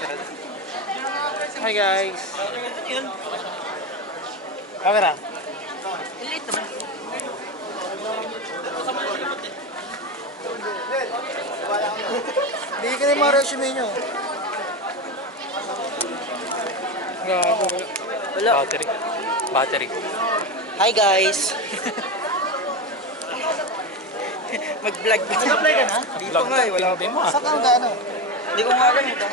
Hi guys. Camera. Late naman. Hindi ka na yung mga resume nyo. Gago. Wala. Battery. Hi guys. Mag-vlog. Nag-apply ka na? Dito nga eh, wala pa. Saan ka gano? Hindi ko nga alam ito.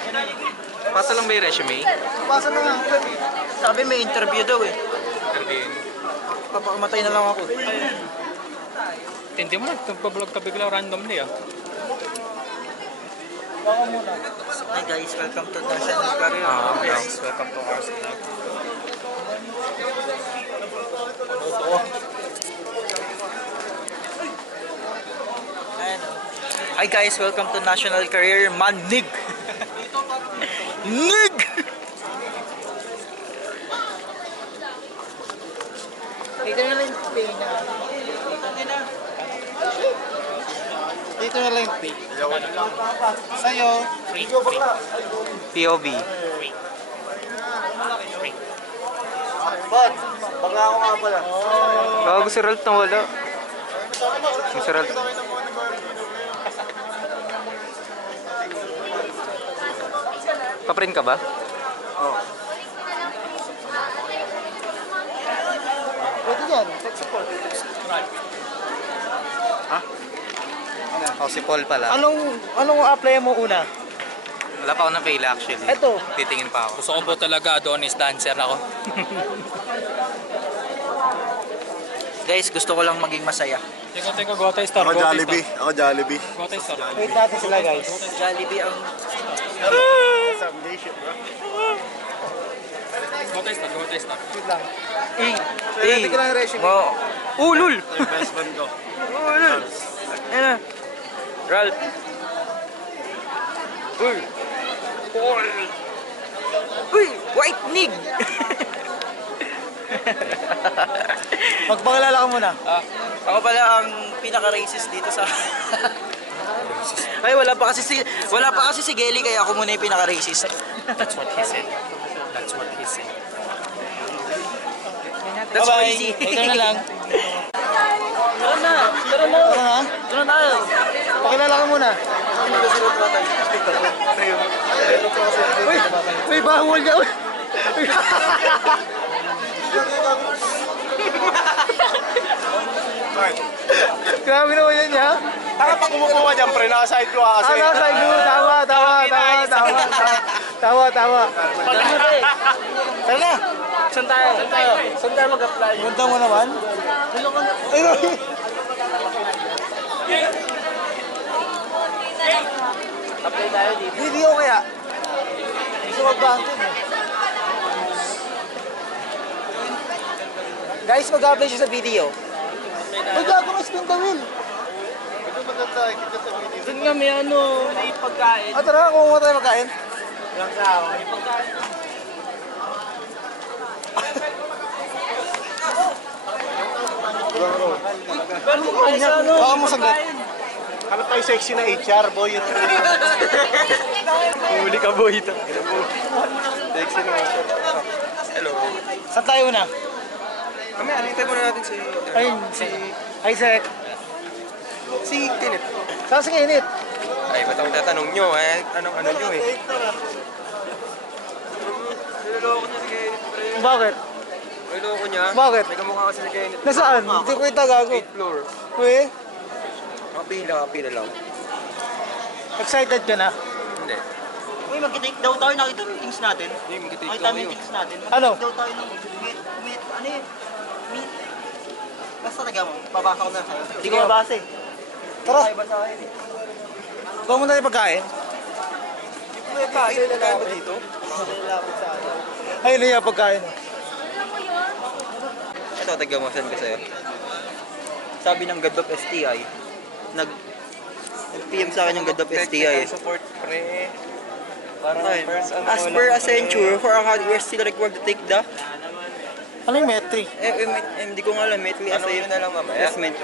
Pasa lang ba yung resume? Pasa na nga. Sabi may interview daw eh. Interview. Papakamatay na lang ako. Hindi mo na, nagpa-vlog ka bigla randomly ah. Baka muna. Hi guys, welcome to National Career. Guys, welcome to our vlog. Hi guys, welcome to National Career Mannig. Nig! Dito na lang yung pay na. Dito na lang yung pay. Sa'yo. POV. Bot, baka ako nga pala. Bago si Ralt na wala. Si Ralt. Paprint ka ba? Oo. Pwede yan, tech support. Si Paul pala. Anong apply mo una? Wala pa ako na fail actually. Ito. Titingin pa ako. Gusto ko po talaga Adonis dancer ako. Guys, gusto ko lang maging masaya. Teka, go tayo star. Ako Jollibee. Ako Jollibee. Go tayo star. Wait natin sila guys. Jollibee ang... Go tayo star. Wait lang. Eh, ko lang yung resume. Wow. Ulul! Best friend ko. Ulul! Ayan na. Ralph. Uy! Paul! Uy! White Nig! Magpakilala ka muna. Ako pala ang pinaka-racist dito sa... Ay, wala pa kasi si Gelly, kaya ako muna yung pinaka-racist. That's what he said. That's Bye-bye. easy. Ito na lang. Tara na! Tara na. Tara na! Pakilala ka muna. Uy! Uy, bawal ka. Uy! Grabe naman yan niya. Para pag kumukuha dyan, pre, naka-side ko kasi. Nasa mo. Tama. Tara na. Saan tayo? Saan tayo mag-apply? Punta mo naman. Ay, no. Apply tayo dito. Video kaya. Gusto mag-banking eh. Guys, mag-apply siya sa video. Mag-ako na spin the wheel. Doon nga may may pagkain. Tara, kung mo tayo magkain. Lang tao. May pagkain. Baka mo saglit. Hanap tayo sexy na HR, boy. Huli ka boy ito. Sexy na HR. Hello. Saan tayo na? Kami, alintay muna natin si... Ayun, si Isaac. Si Kenneth. Saan si Kinit? Ay, ba't ako tatanong nyo eh? Anong nyo eh? Niloloko niya si Kenneth, pre. Bakit? Niloloko niya. Bakit? May kamukha kasi si Kenneth. Nasaan? Hindi ko kita gago. 8th floor. Uy, Kapila lang. excited ka na? Hindi. Uy, mag-take daw tayo. Nakita yung meetings natin. Hindi, magkitake Nakita lang yung kayo. meetings natin. Ano? Mag-take daw tayo ng ano yun? Meet. Basta taga mo. Pabasa ko na sa'yo. Hindi ko mabasa eh. Tara, Ay, basa kayo eh. baka mo tayo pagkain. Kain na tayo ba dito? Ayun na yung pagkain. Ito, taga mo, send ko sa'yo. Sabi ng God of STI, nag-PM sa akin yung God of STI. Support, pre. Para Ay, first, as per Accenture, for account, we are still required to take the Ano yung metric? hindi ko nga alam, metri Ano yun na lang mamaya? assessment.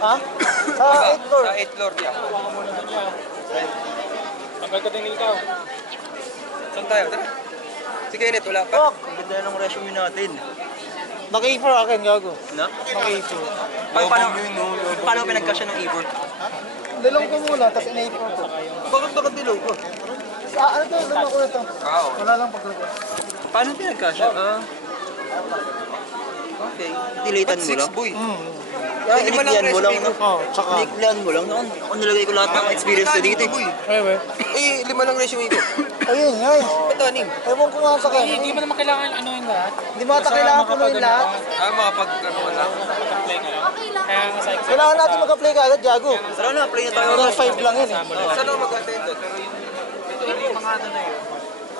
Ha? Sa 8th floor. Sa 8th floor, yeah. Tagal ka din ikaw. Saan tayo? Tara. Si Kenneth, wala pa. Oh, ang ganda ng resume natin. Naka-A4 akin, gago. Na? Naka-A4. Paano pinagkasya ng Ivor? Dalawang ko muna, tapos ina-A4 ko. Bakit dilaw ko? Ano to? Dalawang ko na to. Wala lang paglagay. Paano pinagkasya? Okay. Deletan mo lang? boy. Iniklian mo lang, no? Oo, tsaka. Iniklian mo lang, no? Ako nilagay ko lahat ng experience ko dito, eh. Eh, 5 lang resume ko. Ayun, ay. Ba't 6? Ewan ko nga sa kanya. Hindi mo naman kailangan ano yung lahat. Hindi mo ata kailangan punuin lahat. Makapag ano wala. Apply ka lang. Kaya nga sa exam. Kailangan natin mag-apply ka agad, Jago. Tara na, play na tayo. Level 5 lang yun eh. Saan ako mag-attend doon?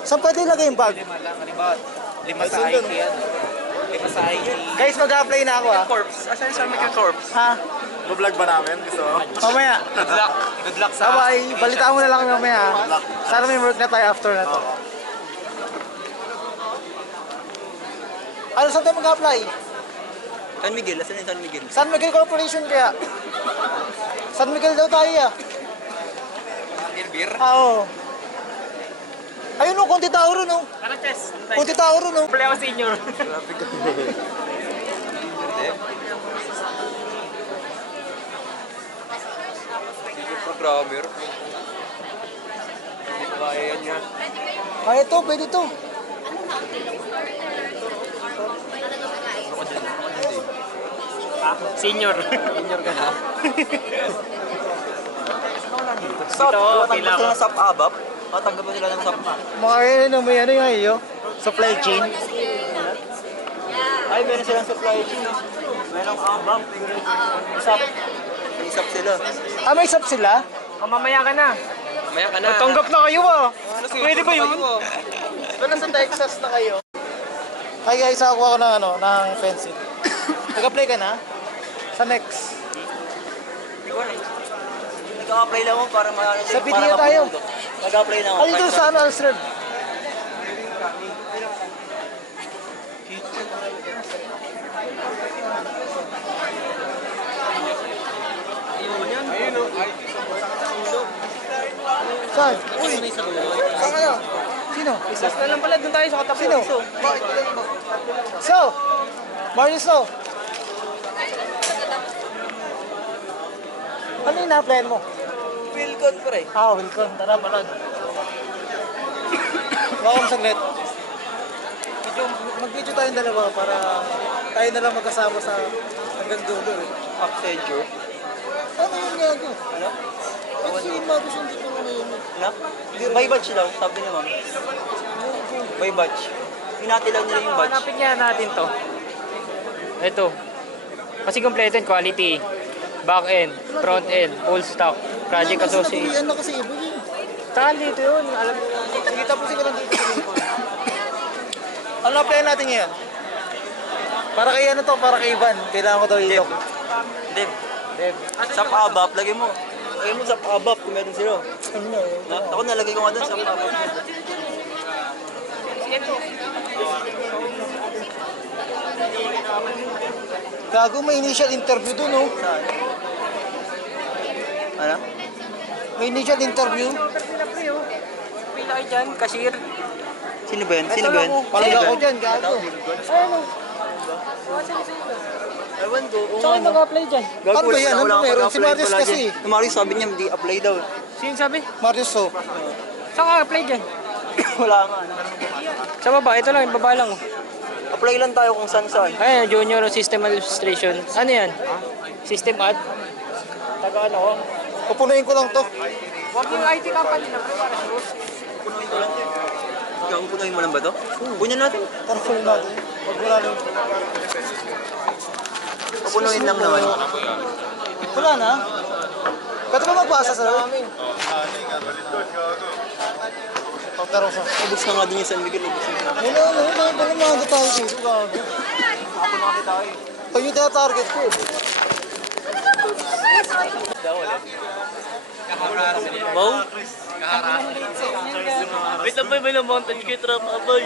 Saan pwede ilagay yung bag? 5 sa IT yan. 5 sa IT. Guys, mag-apply na ako ah. Corps. Asan sa Mega Corps? Ha? Vlog ba namin? Gusto mo? Mamaya. Good luck. Good luck sa... Bye. Balitaan mo na lang kami mamaya ah. Sana may work na tayo after na to. Ano, saan tayo mag-apply? San Miguel, asan yung San Miguel? San Miguel Corporation kaya? San Miguel daw tayo ah. Gilbir? Oo. Ayun o, konti tao ron o. Ano, Tess? Konti tao ron o. Apply ako senior. Programmer. Hindi kaya yan nga. Kaya to, pwede to. Senior. Senior ka na. Ito, Tanggap sila ng SAP ABAP? Tanggap sila ng SAP na. Mga ano, may ano yung iyo. Supply chain. Ay, meron silang supply chain. Merong ABAP. SAP. May SAP sila. Ah, may sub sila? Mamaya ka na. Maya ka na. Tanggap na kayo ah. Pwede ba yun? Doon sa Texas na kayo. Ay guys, ako ng ano, ng fencing. Nag-apply ka na? Sa next. Hindi ko alam. Nag-a-apply lang ako para Sa video tayo. Nag-a-apply na ako. Ay, doon sa ano, Alfred. Saan? Uy! Saan kayo? Sino? Isas na lang pala, doon tayo sa katabi. Sino? So! Marius So! Ano yung na-apply mo? Philcon pre. Ah, welcome. Tara, palag. Welcome saglit. Mag-video tayong dalawa para tayo na lang magkasama sa hanggang dulo eh. Accenture. Ano yun nga ako? Ano? Ito yung Marius hindi ko na yun. Ano? By batch daw, sabi ni ma'am. By batch. Pinati lang nila yung batch. Hanapin nga natin to. Ito. Kasi kompleto yung quality. Back end, front end, full stock, project associate. Ano kasi iba yun? Saan dito yun? Alam mo. Sige, tapusin ko lang dito sa lingkod. Ano apply natin ngayon? Para kay ano to, para kay Ivan. Kailangan ko daw ilok. Dev. Dev. SAP ABAP, lagay mo. Lagay mo SAP ABAP kung meron sila. Ano na eh? Ako nalagay ko nga doon SAP ABAP. Gago, may initial interview dun, oh. Ano? May initial interview. Pila kayo dyan, cashier. Sino ba yan? Sino ba yan? Palag ako dyan, gago. Ewan ko. Saan kayo mag-apply dyan? Ano ba yan? Ano meron? Si Marius kasi. Si Marius sabi niya, hindi apply daw. Sino sabi? Marius, so. Saan ka apply dyan? Wala nga. Ano. Sa baba, ito lang, yung baba lang. Apply lang tayo kung saan. Ay, Junior System Administration. Ano yan? System ad? Taga ano ko? Pupunuin ko lang to. Huwag yung IT company na. Pupunuin ko lang. Ikaw, pupunuin mo lang ba to? Punya natin. Tara, punuin natin. Pag wala lang. Pupunuin lang naman. Wala na. Pwede ba magbasa sa amin? Tara sa. Ubus na nga din yung San Miguel. Ubus na. Wala mga tayo dito, gago. Ako nakakita ko eh. Pag yung target ko. Bow? Wait lang, may lang montage kay Trap Abay.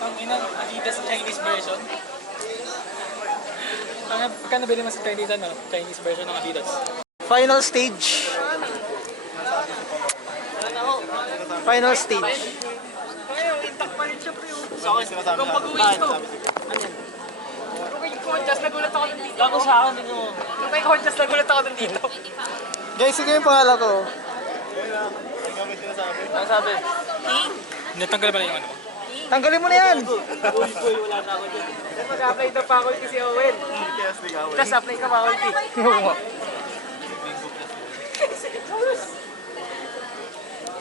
Ang ina, Adidas Chinese version. Magkano bili mo sa Chinese, Chinese version ng Adidas? Final stage. Final stage. Ako sa akin din mo. May conscious nagulat ako dito. Guys, sige yung pangalan ko. Ano sabi? Natanggal ba na yung ano? Tanggalin mo na yan. Mag-apply daw faculty si Owen. Tapos apply ka faculty.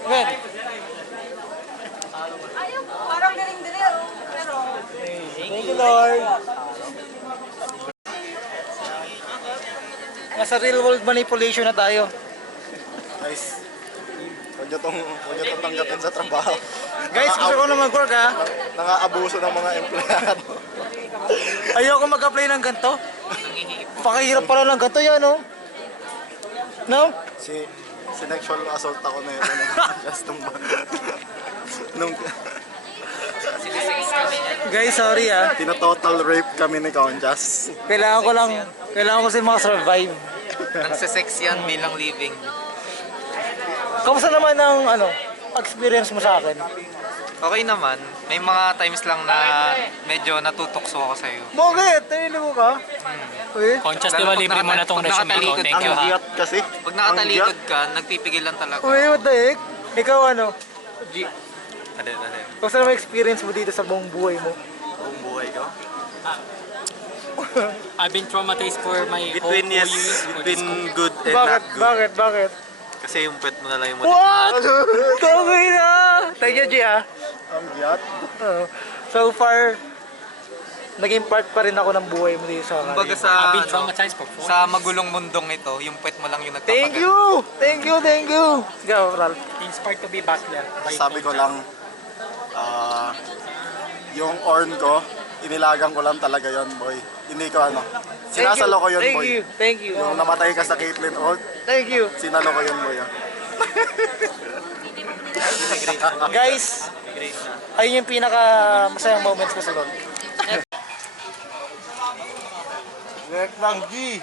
Okay. Parang galing-galing. Pero... Thank you, Lord. Nasa real world manipulation na tayo. Guys, huwag nyo tong tanggapin sa trabaho. Guys, gusto ko na mag-work ha. Nangaabuso ng mga empleyado. Ayoko mag-apply ng ganito. Pakahirap pala ng ganito yan, no? No? Sinexual assault ako na ito. Just nung Guys, sorry ha. tinatotal rape kami ni Conjas. Kailangan ko sila makasurvive. Nagsisex yan bilang living. Kamusta naman ang experience mo sa akin? Okay naman. May mga times lang na medyo natutokso ako sa'yo. Bakit? Tahilo mo ka? Uy? Conscious, di ba libre mo na tong resume ko? Thank you Ang ha. giyat kasi. Pag nakatalikod ka, nagpipigil lang talaga. Uy, what the heck? Ikaw ano? Ano. Kamusta naman experience mo dito sa buong buhay mo? Buong buhay ko. I've been traumatized for my Between whole yes, years for this between good and Bakit? not good. Bakit? Kasi yung pet mo na lang yung What? Tawag na! Thank you, G ah. Ang giyat. So far, naging part pa rin ako ng buhay mo dito sa Kumbaga kanila. sa, I've been traumatized for 4 sa magulong mundong ito, yung pet mo lang yung Thank nagpapagal. you! Thank you! Go, Ralph. Inspired to be bachelor. by Sabi ko Conscious. lang, yung orn ko, inilagang ko lang talaga yon boy. Hindi ko sinasalo ko yun, boy. Thank you. Yung namatay ka sa Caitlyn Old, Thank you. sinalo ko yun, boy. Guys, ayun yung pinaka masayang moments ko sa LOL. Direct lang, G.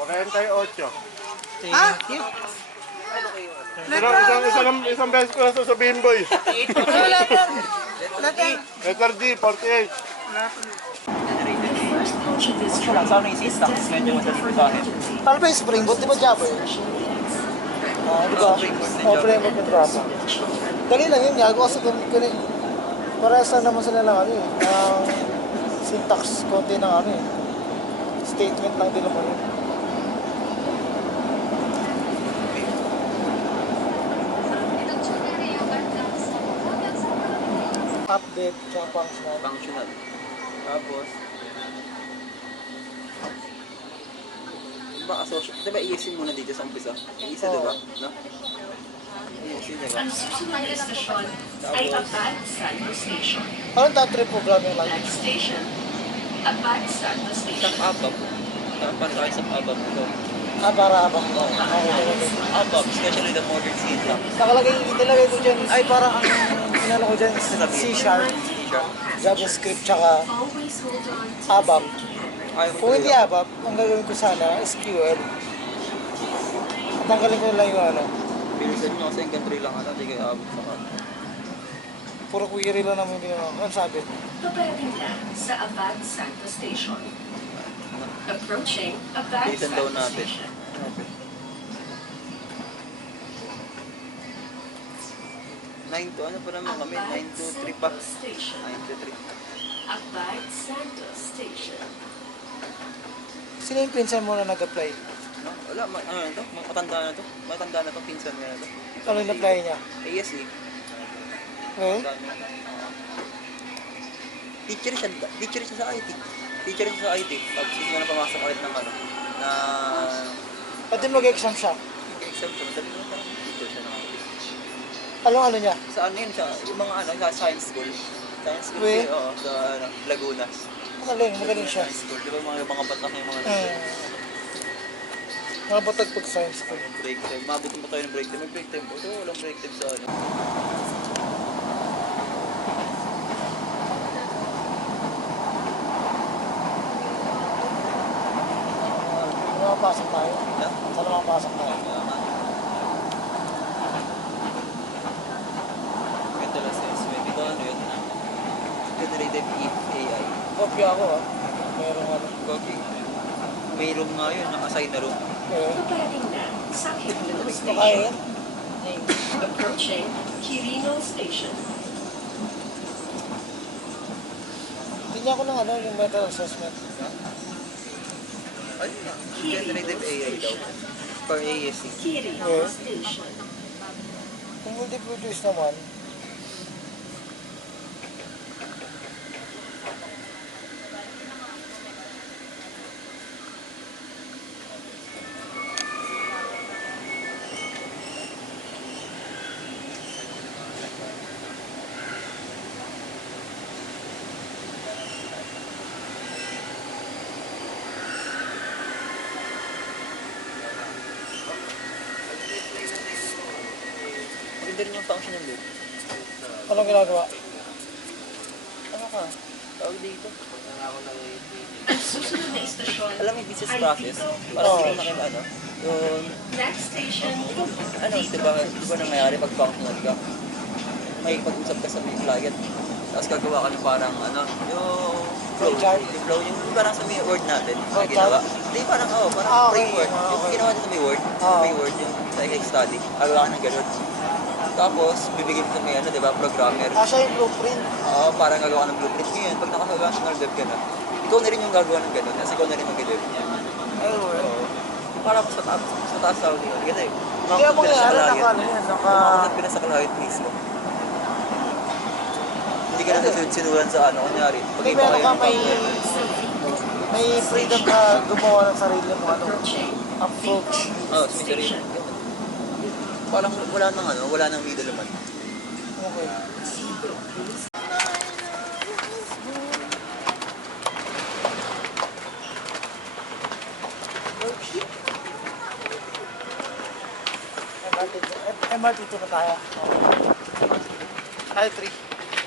48. Ha? Isang beses ko lang sasabihin, boy. Wala lang. Letter G, 48. Ano ba yung springboard? Di ba Java yun? Di ba? Springboard na Java. Dali lang yun, gago kasi parehas lang naman sila lang ang syntax konti ng statement lang din naman yun. Update, tsaka functional. Functional. Tapos, diba associate, diba i-isin muna dito sa umpisa? I-isa, diba? No? I-isin, diba? Ang susunod na stasyon ay Abad Santo Station. Anong top 3 programming language? Next station, Abad Santo Station. ABAP. Para tayo sa ABAP ito. Para abang mo. ABAP, especially the modern syntax. Nilagay ko dyan, ay parang ang inalo ko dyan, C#, JavaScript, tsaka Always hold on to ABAP. Ayaw mo Kung hindi talaga. ABAP, ang gagawin ko sana, SQL. At tanggalin ko lang yung Bilisan nyo kasi hanggang 3 lang hindi kayo abot sa kan. puro query lang naman yung ginawa. Ano sabi? Paparating lang sa Abad Santo Station. Approaching Abad Bilisan daw Santo natin. Station. 9 to, ano pa naman kami? 9 to 3 pa. Station. 9 to 3. Abad Santo Station. Sino yung pinsan mo na nag-apply? No? Wala, ano na to? Matanda na to. Matanda na to, pinsan mo na to. Ano yung apply niya? ASE. Okay? Teacher siya sa IT. Teacher siya sa IT. Tapos hindi na pumasok ulit ng na Pwede mag-exam siya. exam siya. Madali na parang teacher siya ng IT. Ano niya? Sa ano yun siya? Yung mga sa science school. Science school Weh? siya, oo, sa Laguna. Magaling siya. Science school. Di ba mga batak na yung mga Mga batag pag science ko. break time. Mabuti mo tayo ng break time. May break time po. So, walang break time sa ano. makapasok tayo. Sana makapasok tayo. Ganda lang sa SWM. Ito ano yun? Generative AI. Kopya ako ah. Merong ano. Okay. May room nga yun, naka-assign na room. Paparating na sa Quirino Gusto kaya Station. yan? Approaching Quirino Station. Tingnan ko ng ano, yung mental assessment. Ayun nga. Generative AI daw. For ASC. Quirino Yeah. Station. Kung multiple choice naman, Maganda rin yung function ng loop. anong ginagawa? Ano ka? Tawag dito. Ang susunod na istasyon Alam mo yung business ay process? dito. Para Oo. sa akin ano? Yung Next station, ano, diba nangyayari pag functional ka? May pag-usap ka sa may client. Tapos gagawa ka ng parang ano, yung flow. Flowchart? Yung flow, yung parang sa may Word natin. May Flowchart? ginawa. Hindi, parang parang Ah, okay. framework. Ah, Yung okay. ginawa natin sa may Word. Ah. May Word, yung sa case study. Gagawa ka ng ganun. Tapos, bibigyan mo sa may ano, diba, programmer. Siya yung blueprint. Oo, parang gagawa ka ng blueprint. Ngayon, pag nakagawa ng dev ka na, ikaw na rin yung gagawa ng ganun. Kasi ikaw na rin mag-dev. Ay, wala. Oo. Para mas mataas sa audi. Kasi, Kaya mo makakontent ka nga, sa naka client. ano yan, naka... Makakontent ka na sa client mismo. Hindi ka na sinulan sa ano, kunyari. Pag May iba meron kayo ka, may freedom ka gumawa ng sarili mo, ano, approach. Oo, sa may sarili. Parang wala nang ano, wala nang middleman. Okay. MRT2 na tayo. Ay, 3.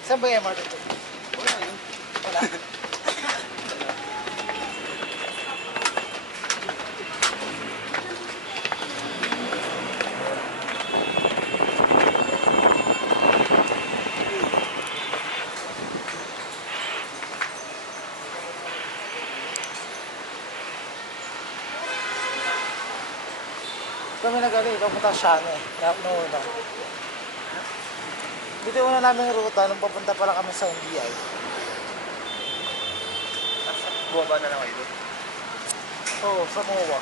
Saan ba yung MRT2? Wala. Kami nag-ali, papunta siya no. Dito una namin yung ruta nung papunta pala kami sa NBI. Bumaba na lang kayo doon. Oo, sa MOA.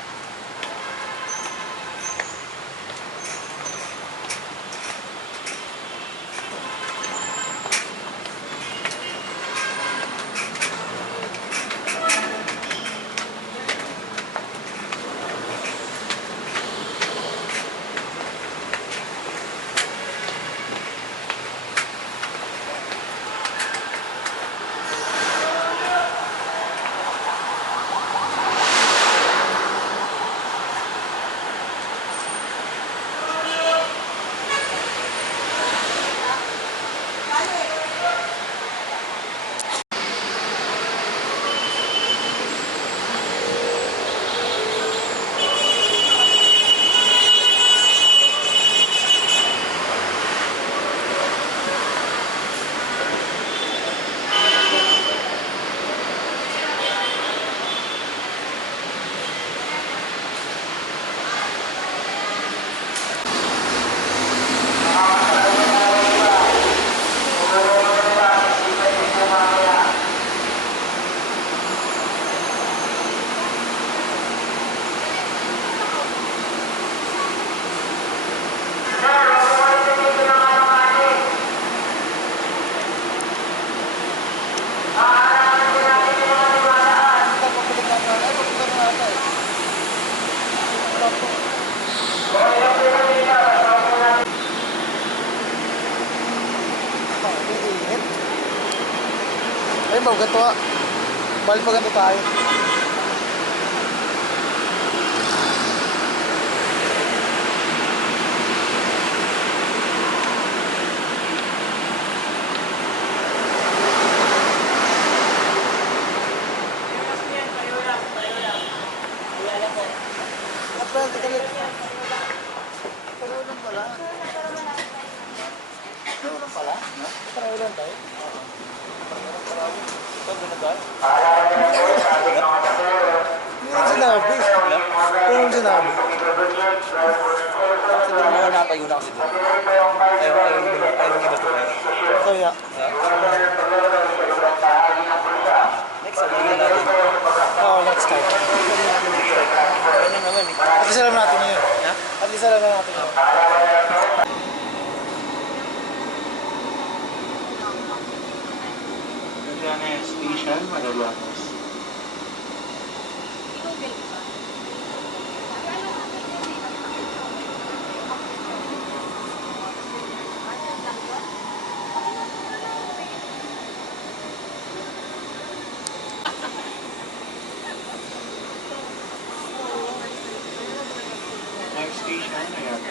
Ay, ganito ah. Balik pa ganito tayo. pala. Ito lang pala. Parawi lang tayo. Hindi yung sinabi. Hindi yung sinabi. Siguro mga natayo na kasi doon. Ayaw iba to guys. Kaya. Next, sabihin na natin. Oo, next time. Ayun na naman eh. At least alam natin yun. Ha? At least alam natin yun. Magallanes Station, Magallanes. Next station, ayan.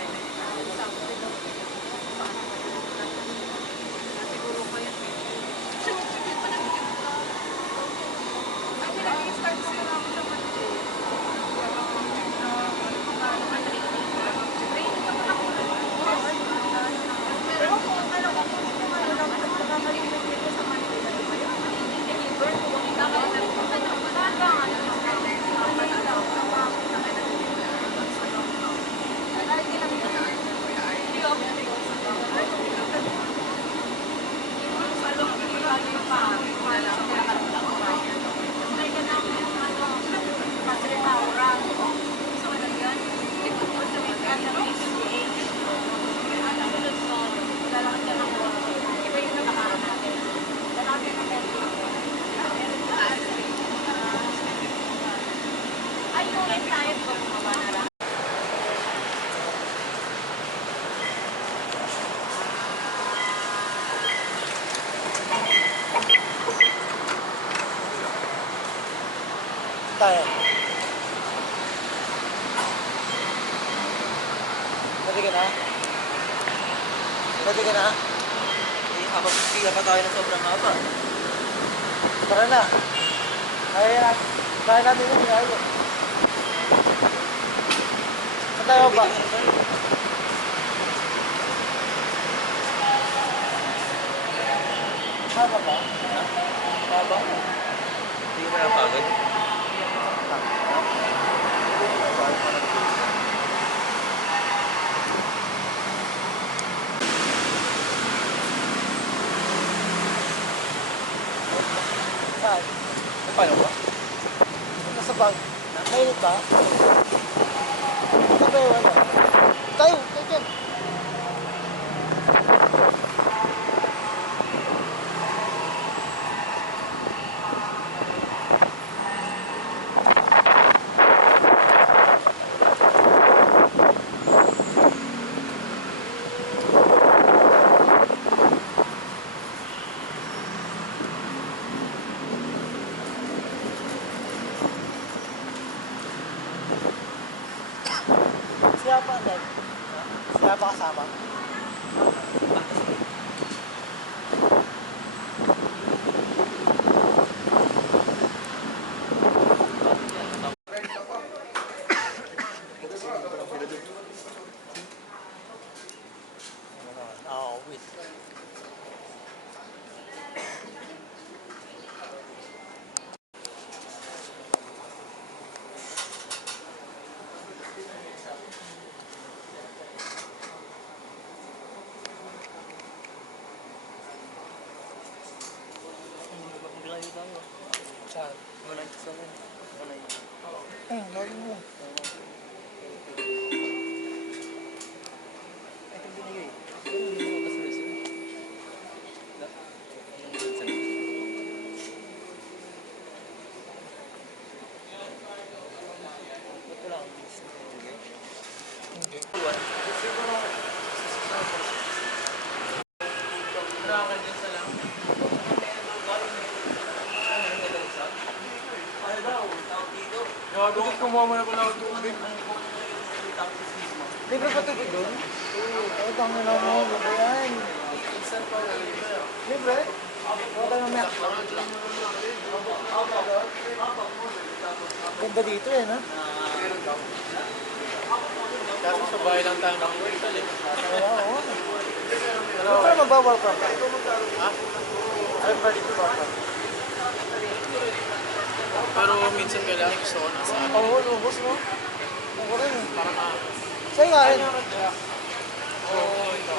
Tayo. Ready ka na? Ready ka na? Eh, habang pila pa tayo ng sobrang haba. Tara na. Kaya natin yung ngayon. Saan tayo ba? Haba ba? Haba. Hindi mo napagod. Saan? Paano ba? Nasa bag. Mainit ba? Ano ba yun? Tayo! Tayo dyan! Siya pa, Dad. Siya pa kasama. Oo, wait. Maglayo tayo. Saan? Wala ito sa akin. Wala ito. Lagi mo. Ito binigay. Hindi mo kasi resume. Ba't wala akong list na binigay? Hindi. Bakit kumuha mo na pala ng tubig? Libre pa tubig doon? Oo, tangin na mo. Libre yan. Libre? Oo, tayo mamaya. Ganda dito eh, no? Kaso sa bahay lang tayo mag-work ulit. Wala, oo. Ano pa naman ba work from? Ha? I'm ready to work from. Pero minsan kailangan gusto ko nasa akin. Oo, lubos mo. Ako rin eh. Para ma... Sa'yo nga rin. Oo, ito.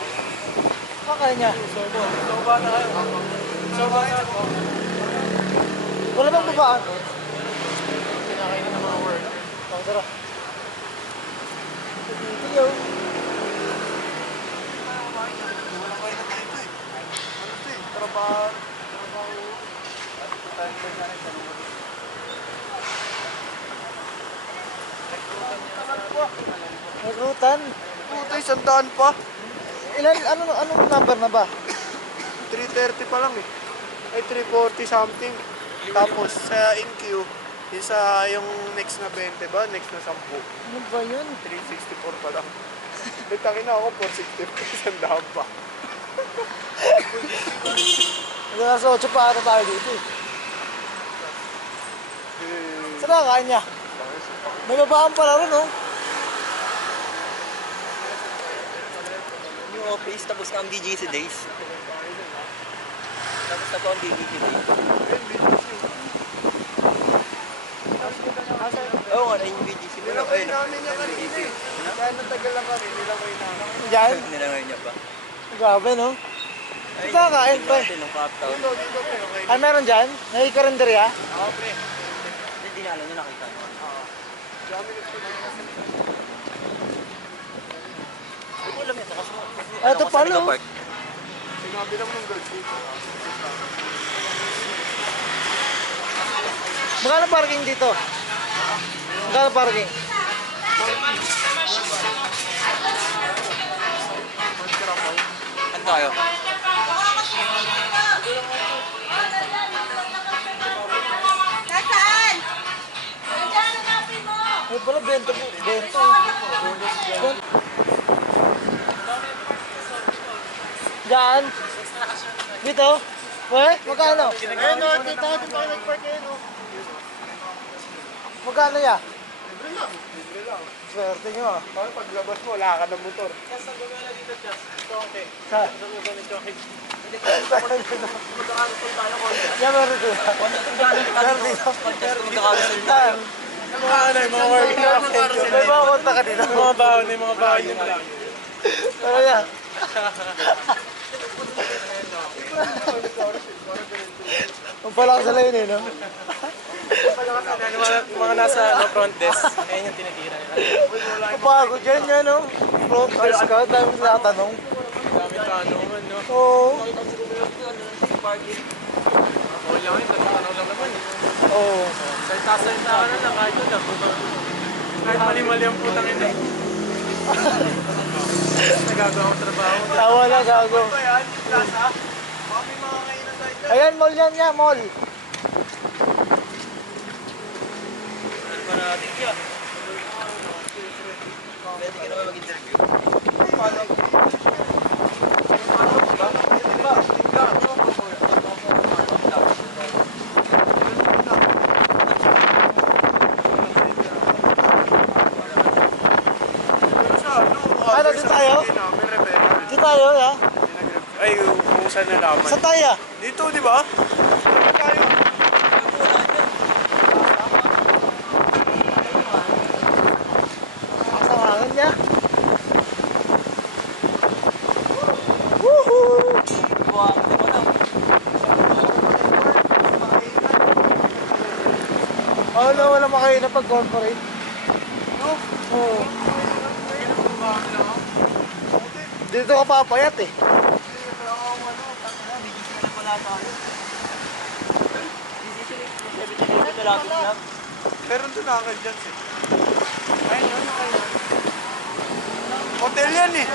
Kakain niya. So ba tayo? So ba tayo? Wala bang babaan? Kinakain na ng mga worker. Ang tara. Dito yun. Recruitan? Puta, 100 pa. Ilan, anong number na ba? 330 pa lang eh. Ay, 340 something. Tapos sa in-queue, yung next na 20 ba? Next na 10. Ano ba yun? 364 pa lang. Bitangin ako, 460 100 pa. Hanggang nasa 8 pa ata tayo dito eh. Saan nakakain niya? May babaan pala rin oh. Yung office, tapos na ang BGC days. Tapos na po ang BGC days. Oo nga, na yung BGC. Nilangay namin niya kanina eh. Kaya natagal lang kami, nilangay namin. Diyan? Nilangoy niya pa. Grabe no? Ay, Ito kakain pa eh. natin ng Captown. Dito, dito, pero kayo. Ay meron dyan? Nakikarinderya? Ako, pre. Hindi dinalo niya nakita niya. Dami nagsulit. Hindi ko alam ito kasi Ito pala oh. Sinabi lang ng girls dito. Magkano parking dito? Magkano parking? Ano tayo? Nasaan? Nandiyan, hanapin mo! Ay pala, bento po. Bento. Diyan? Dito? Weh, magkano? Ayun o, dito ako pa nag-park ngayon o. Magkano ya? Libre lang. Libre lang. Swerte nyo ah. Parang paglabas mo, wala ka ng motor. Sa? Yan meron dito. Meron dito. Saan? Ano yung mga worker? May mga konta ka dito. Mga baon, yung mga baon yun lang. Ano yan? Ang pala sa line eh, no? Mga nasa front desk, ayun yung tinitira nila. Kapagod yan nga, no? Front desk ka, dami mo tinatanong. Dami tanungan, no? Oo. Okay lang yun, tanong lang naman. Oo. Salta-salta ka na lang, kahit yun lang. Kahit mali-mali ang putang ina. Nagagawa ko trabaho. Tawa lang, gago. Ayan, mall yan niya, mall. Ano ba natin yan? Pwede ka naman mag-interview. Ano, dito tayo? Dito tayo, ya? Ay, kung saan nalaman. Saan tayo, ya? Dito, di ba? Tayo. Sa hangin niya. Woohoo! Oh no, wala makain na pag corporate. No? Oo. Dito ka papayat eh. Meron doon akal dyan eh. Ayun, yun, ayun. Hotel yan eh.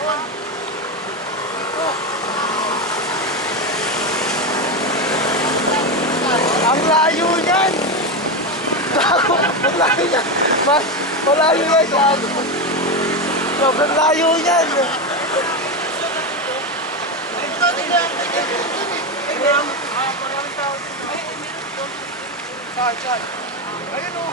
Ang layo niyan! Gago! Ang layo niyan! Mas, malayo yan, gago! Sobrang layo niyan! Saan? Ayun o.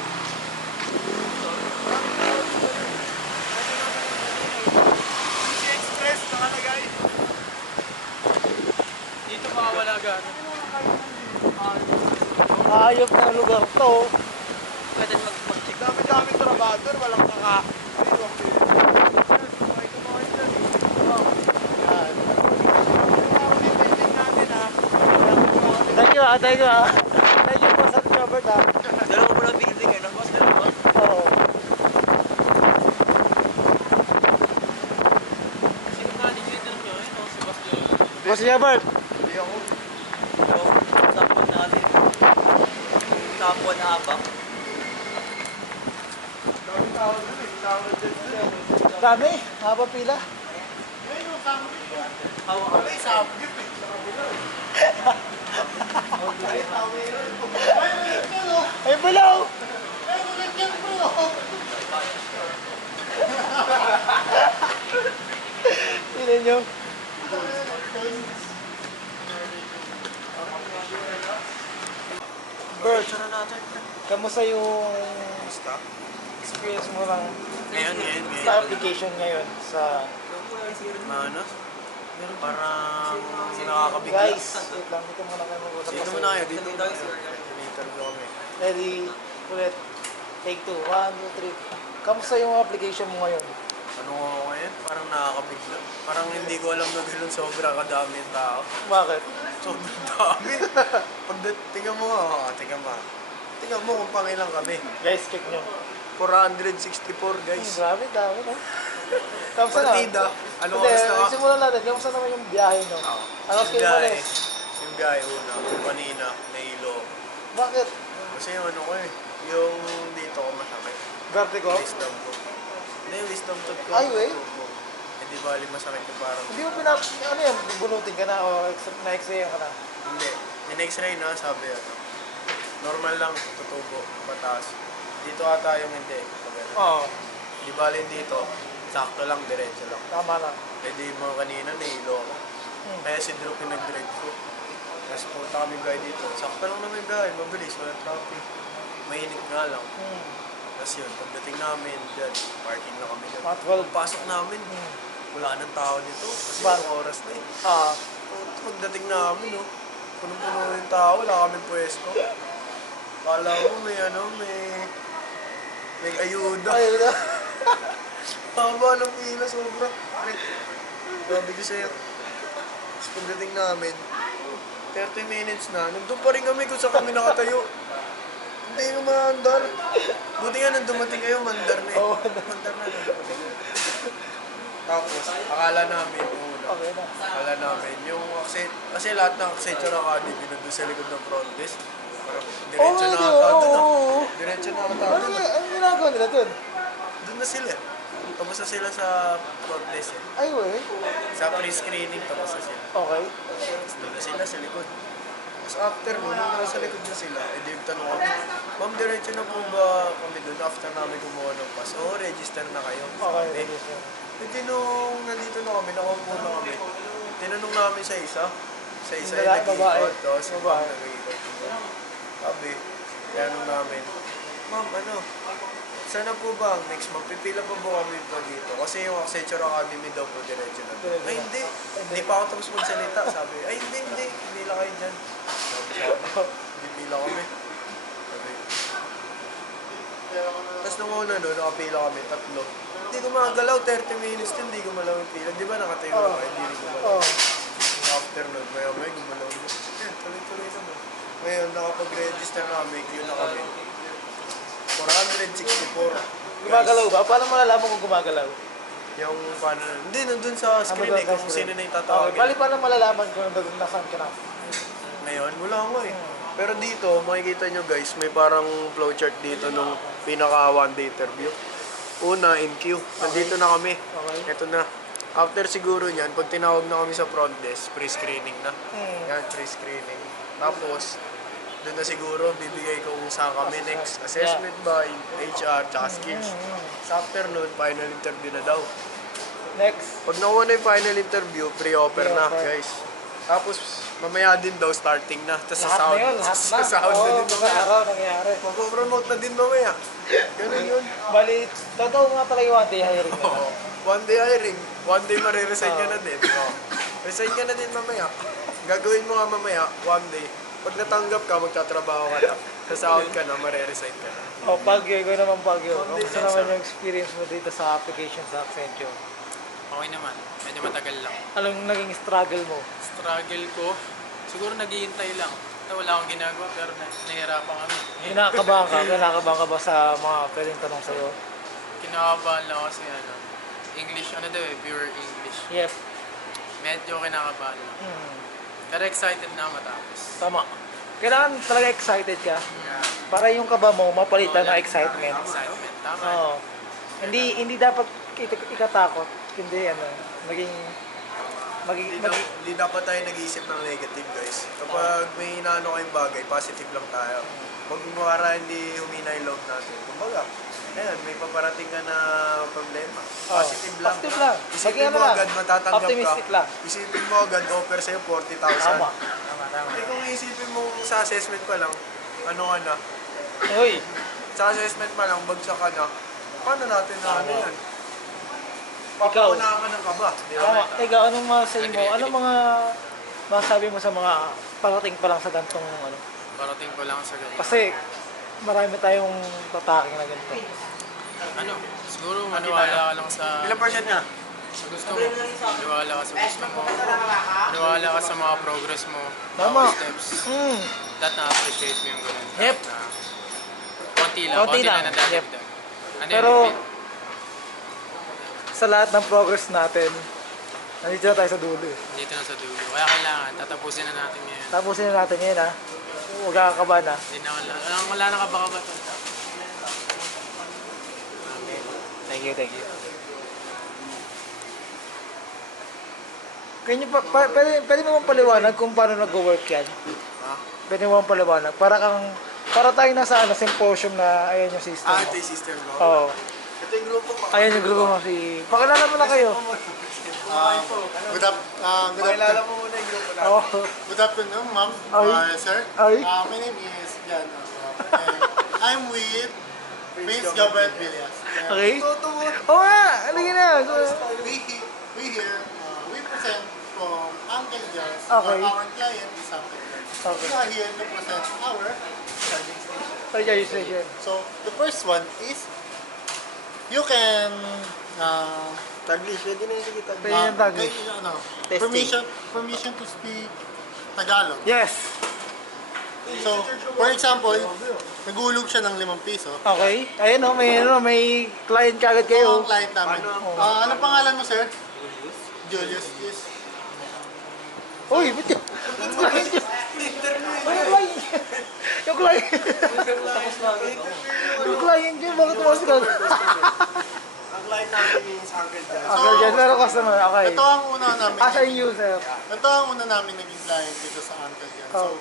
Hayop na lugar to. Pwede mag-check. Dami-dami trabador, walang kaka. Thank you ah, thank you ah. Thank you po sa Robert ah. Dalawa mo lang building eh, no? Boss, dalawa. Oo. Sino manager nyo? Si Bastian. Boss Robert. Hindi ako. Yung tapon natin. Tapon na habang. Dami tao dun eh. Tao dun dun. Dami, haba pila. Hawak kami sa abgip eh. Ay, bulaw! Tingnan nyo. Bert, kamusta yung experience mo lang Ngayon. sa application ngayon sa Ano? Parang nakakabigla. guys? Wait lang, dito muna kayo mag-usap. Dito kasi- muna kayo, dito muna kayo. May-interview kami. Ready, ulit. Take 2. 1, 2, 3. Kamusta yung application mo ngayon? Ano ako ngayon? Parang nakakabigla. Parang hindi ko alam na gano'n sobra kadami yung tao. Bakit? Sobrang dami. Tingnan mo nga, tingnan mo. Tingnan mo kung pangilang kami. Guys, check nyo. 464 guys. Grabe, dami no? Kamusta na? Partida. Anong Hindi, oras na ka? simulan natin. Kamusta naman yung biyahe nyo? Ano Yung kayo biyahe. malis? Yung biyahe una. Yung kanina, nahilo. Bakit? Kasi yung ano ko eh. Yung dito ko masakit. Vertigo? Wisdom ko. Hindi, wisdom tooth ko. Ay, wait. Hindi bali masakit yung parang. Hindi mo ano yan, bubunutin ka na o na-x-ray ka na? Hindi. Yung x-ray na, sabi ano. Normal lang, tutubo, pataas. Dito ata yung hindi. Pagano. Oo, Di bali dito, sakto lang, diretso lang. tama lang. Eh di mga kanina, nahilo ako. Kaya si Drew pinag-drive ko. Tapos punta kami guy dito. Sakto lang naman yung biyahe, mabilis, walang traffic. Mainit nga lang. Tapos yun, pagdating namin dyan, parking na kami dyan. Mga 12. Pagpasok namin, wala nang tao dito. Kasi Ba- yung oras na eh. Ah, Pagdating namin, no, punong-puno yung tao, wala kami pwesto. Kala mo may ayuda. ayun na. Haba ng pila, sobra. Grabe ko sa'yo. Tapos pagdating namin, 30 minutes na, nandun pa rin kami kung saan kami nakatayo. Hindi nyo maandar. Buti nga nang dumating kayo, mandar na eh. Oo. Mandar na nung dumating. Tapos, akala namin, una, Okay na. akala namin, yung kasi lahat ng Accenture Academy nandun sa likod ng front desk. Parang diretso na ata doon ah. Diretso na ata Ano doon ah. ano ginagawa nila dun? Doon na sila. Tapos na sila sa front desk eh. Ay, wait. Sa pre-screening, tapos na sila. Okay. Tapos doon na sila sa likod. Tapos after nun, nung nasa likod na sila, edi yung tanong kami, Ma'am, diretso na po ba kami doon after namin kumuha ng pass? Oo, register na kayo. Okay. Edi nung nandito na kami, nakaupo na kami, tinanong namin sa isa yung Babae. nag-iikot, tapos yung Babae. ma'am nag-iikot. Sabi, tinanong namin, Ma'am, sana po ba ang next magpipila pa po kami pa dito? Kasi yung Accenture Academy daw po diretso na. Diretso na. Ay hindi pa ako tapos magsalita. Sabi, ay hindi, pila kayo dyan. Sabi, hindi pila kami. Sabi, tapos nung una doon, nakapila kami, 3. Hindi ko makagalaw, 30 minutes din, hindi gumalaw yung pila. Di ba nakatayo Oo. ako, hindi rin gumalaw. Oh. After nun, may gumalaw na. Yan, tuloy-tuloy naman. Ngayon, nakapag-register na kami, queue na kami. 464. Gumagalaw ba? Paano malalaman kung gumagalaw? Yung paano, hindi, nandun sa screen eh, kung sino na yung tatawagin. Okay. Bali, paano malalaman kung nasaan ka na? Ngayon, wala nga eh. Pero dito, makikita nyo guys, may parang flowchart dito nung pinaka one day interview. Una, in queue. Nandito na kami. Okay. Ito na. After siguro niyan, pag tinawag na kami sa front desk, pre-screening na. Yan, pre-screening. Tapos, doon na siguro, bibigay ko kung saan kami next. Assessment by HR, tsaka skills. Sa after nun, final interview na daw. Next. Pag nakuha na yung final interview, pre-offer na, Pre-offer. guys. Tapos, mamaya din daw, starting na. Tapos sa Lahat sound, na yun, lahat na. sa sound na Oo, din mamaya. araw nangyari. Mag-promote na din mamaya. Ganun yun. Bali, totoo nga pala yung one day hiring nila. Oo. One day hiring, one day mariresign ka na din. Oo. Resign ka na din mamaya. Gagawin mo nga mamaya, one day. Pag natanggap ka, magtatrabaho ka na. Sasahod ka na, mare-resign ka na. O, Baguio, ikaw naman Baguio. Kamusta naman yung experience mo dito sa application sa Accenture? Okay naman. Medyo matagal lang. Anong naging struggle mo? Struggle ko, siguro naghihintay lang. Wala akong ginagawa pero nahihirapan kami. Kinakabahan ka ba sa mga pwedeng tanong sa'yo? Kinakabahan lang kasi English, pure English. Yep. Medyo kinakabahan lang. Pero excited na matapos. Tama. Kailangan talaga excited ka. Para yung kaba mo mapalitan ng excitement. Excitement, tama. Oo. Hindi dapat ikatakot. Hindi Hindi dapat tayo nag-iisip ng negative, guys. Kapag may inaano kayong bagay, positive lang tayo. Huwag mo para hindi humina yung loob natin. Kumbaga, ayan, may paparating ka na problema. Positive lang. Positive lang. Isipin mo agad, matatanggap Optimistic ka. lang. Isipin mo agad, offer sa'yo 40,000. Tama. Eh kung isipin mo sa assessment pa lang, ano ka na? Uy, Sa assessment pa lang, bagsak ka na. Paano natin na ano yan? ikaw. Papauna ka ng kaba, di ba? Tama. Ikaw, anong masabi mo? Anong mga masabi mo sa mga parating pa lang sa gantong Parating ko lang sa ganyan. Kasi marami tayong tataking na ganito. Siguro maniwala ka lang sa Ilang percent na? gusto mo. Maniwala ka sa gusto mo. Maniwala ka sa mga progress mo. Tama. Mga steps. That na-appreciate mo yung ganun. Yep. Na, konti lang Konti lang. na dadagdag. Yep. Ano Pero yun? sa lahat ng progress natin, nandito na tayo sa dulo eh. Dito na sa dulo. Kaya kailangan, tatapusin na natin ngayon. Tapusin na natin ngayon ha. Huwag kakakabahan ha. Hindi na wala na kabaka-bata. Thank you, thank you. Pwede mo bang paliwanag kung paano nag-work yan? Pwede mo bang paliwanag? Para tayo nasa symposium na ayan yung system mo. Ito yung system mo. Oo. Ito yung grupo ko. Ayan yung grupo mo Pakilala mo na kayo. Pakilala mo muna yung grupo natin. Oo. Good afternoon, ma'am. Ay. Sir. Ay. My name is Jan. And I'm with Prince Gilbert Villas. And Okay? Oo nga! Halika na! we here, we present from Uncle John's. Okay. Our client is Uncle John's. Okay. We are here to present our charging station. Charging station. So, the first one is, you can, Taglish, pwede na yung sige Taglish. Pwede yung Taglish. permission to speak Tagalog. Yes! So, for example, nagulog siya ng 5 piso. Okay. Ayun o, may client kagad Ito kayo. ang client namin. Ano pangalan mo, sir? Julius. Yes. Uy, ba't yun? Yung client. Yung client yun, bakit tumas ka? Ang client natin yung Uncle John. Okay, dyan, pero customer, okay. Ito ang una namin. As a user. Ito ang una namin naging client dito sa Uncle Jan. So, Oh.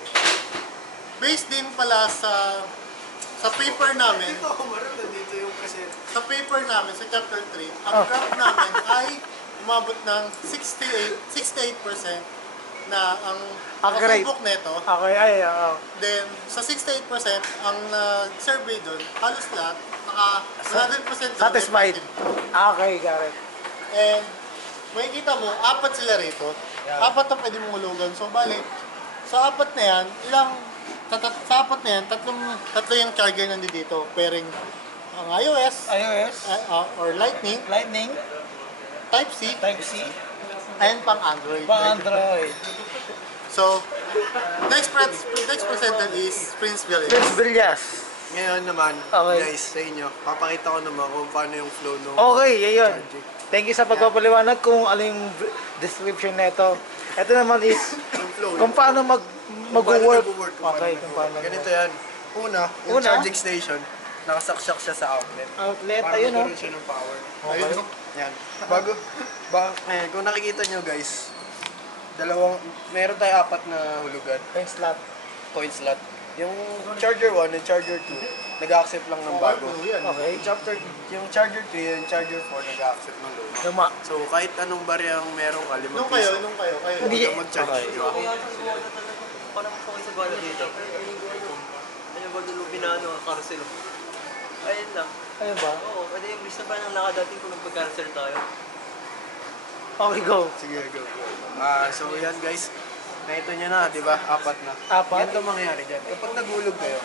based din pala sa paper namin, Ito, maroon na dito yung present. sa paper namin, sa chapter 3, ang Oh. graph namin ay umabot ng 68% na ang Accurate. book nito. Okay, ay, oo. Then, sa 68%, ang survey doon, halos lahat, naka 100% doon, Satisfied. effective. Okay, got it. And, makikita mo, 4 sila rito. 4 na pwede mong hulugan. So, bali, sa 4 na yan, sa 4 na yan, tatlo yung charger nandito. Pairing ang iOS, or Lightning, Type-C, and pang Android. Android. So, next presented is Prince Villas. Prince Villas. Ngayon naman, Okay. guys, sa inyo, papakita ko naman kung paano yung flow nung Okay, yun. charging. Thank you sa pagpapaliwanag kung ano yung description nito. Ito naman is Yung flow. kung paano mag-work. nag-work, Okay, kung paano. Ganito yan. Yung Una? charging station, nakasaksak siya sa outlet. Outlet, Para ayun o. magkaroon siya ng power. Okay. Yan. Kung nakikita nyo guys, meron tayo 4 na hulugan. Yung slot. Coin slot. Yung charger 1 and charger 2, nag-accept lang ng bago. Okay. Yung charger 3 and charger 4, nag-accept ng luma. Luma. So kahit anong bariyang meron ka, 5 Nung piso. kayo. Hindi. Huwag ka mag-charge. Di ba? Parang okay sa bala dito. Ayun ba yung binano ang carousel? Ayun lang. Ayun ba? Oo, pwede yung list na ba ng nakadating kung nagpag-carousel tayo? Okay, go. Sige, go. So yan guys, nakita nyo na, di ba? 4 na. 4? Ganito mangyayari dyan. Kapag nagulog kayo,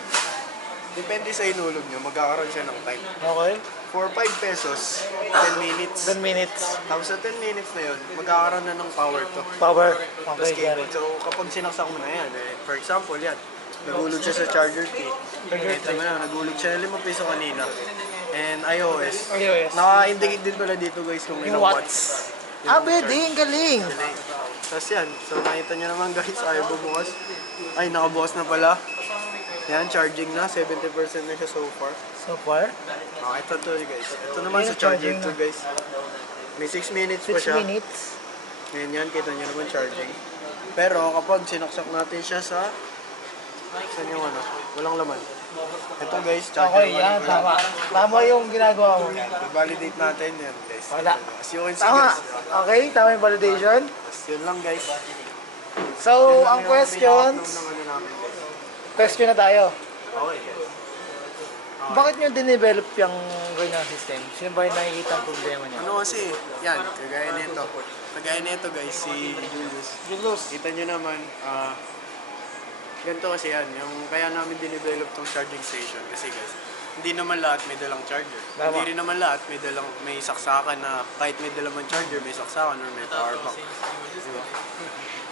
Depende sa inulog nyo, magkakaroon siya ng time. Okay. For 5 pesos, 10 minutes. 10 minutes. Tapos sa 10 minutes na yun, magkakaroon na ng power to. Power. Tapos Okay, got cable. it. So kapag sinaksak mo na yan, for example yan, nagulog siya sa charger key. Ito mo na, nagulog siya ng 5 piso kanina. And iOS. iOS. Naka-indicate din pala dito guys kung Yung ilang watts. watts. Ah, pwede. Ang galing. Tapos yan, so nakita nyo naman guys, ayaw bumukas. Ay, nakabukas na pala. Yan, charging na, 70% na siya so far. So far, Ito to guys. Ito naman sa charger to guys. May 6 minutes pa 6 siya. minutes. Ngayon yan, kita nyo naman charging. Pero kapag sinaksak natin siya sa... Saan yung ano? Walang laman. Ito guys, charger. Okay, yan. Tama. Tama yung ginagawa mo. Yan, validate natin yan guys. Wala. As you can see Tama. guys. Okay, tama yung validation. Yun lang guys. So, ang questions, Ng ano namin guys. question na tayo. Okay guys. Bakit nyo dinevelop yung ganyan system? Sino ba yung nakikita ang problema niya? Ano kasi, yan, kagaya nito. Kagaya nito guys, si Julius. Kita nyo naman, ganito kasi yan, yung kaya namin dinevelop tong charging station. Kasi guys, hindi naman lahat may dalang charger. Tama. Hindi rin naman lahat may saksakan na kahit may dalang man charger, may saksakan or may power bank. Diba?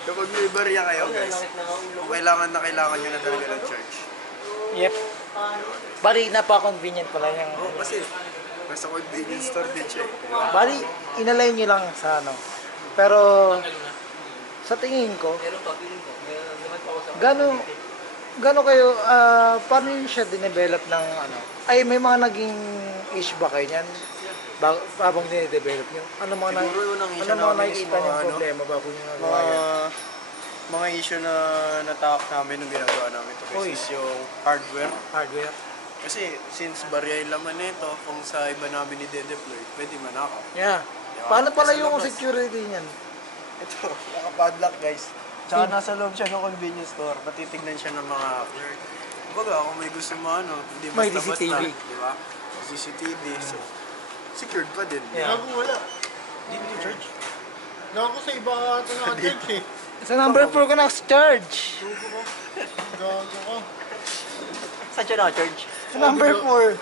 Kapag may barya kayo guys, kung kailangan nyo na talaga ng charge. Yep. Bali, napaka-convenient pala yung... Oo, kasi nasa convenience store din siya. Diba? Bali, inalay nyo lang sa ano. Pero, sa tingin ko, gano kayo, paano yun siya dinevelop ng ano? Ay, may mga naging issue ba kayo niyan? Habang dinedevelop nyo? Ano mga, Siguro yung unang issue ano mga namin is nakikita nyo mga ano, problema bago nyo nagawa yan? Mga issue na natak namin nung ginagawa namin ito Uy. guys is yung hardware. Hardware? Kasi since barya yung laman nito, kung sa iba namin i-deploy, pwede manakaw. Yeah. Diba? Paano pala Nasa yung labas. security niyan? Ito, naka-padlock guys. Tsaka nasa loob siya ng convenience store, patitignan siya ng mga clerk. Kumbaga, kung may gusto mo ano, hindi May basta-basta. CCTV. Diba? CCTV, so secured pa din. Yeah. Gago wala. Dito charge. Gago sa iba ito naka-charge eh. Sa number 4 ko na-charge. Gago ko. Saan siya naka-charge? Sa number 4.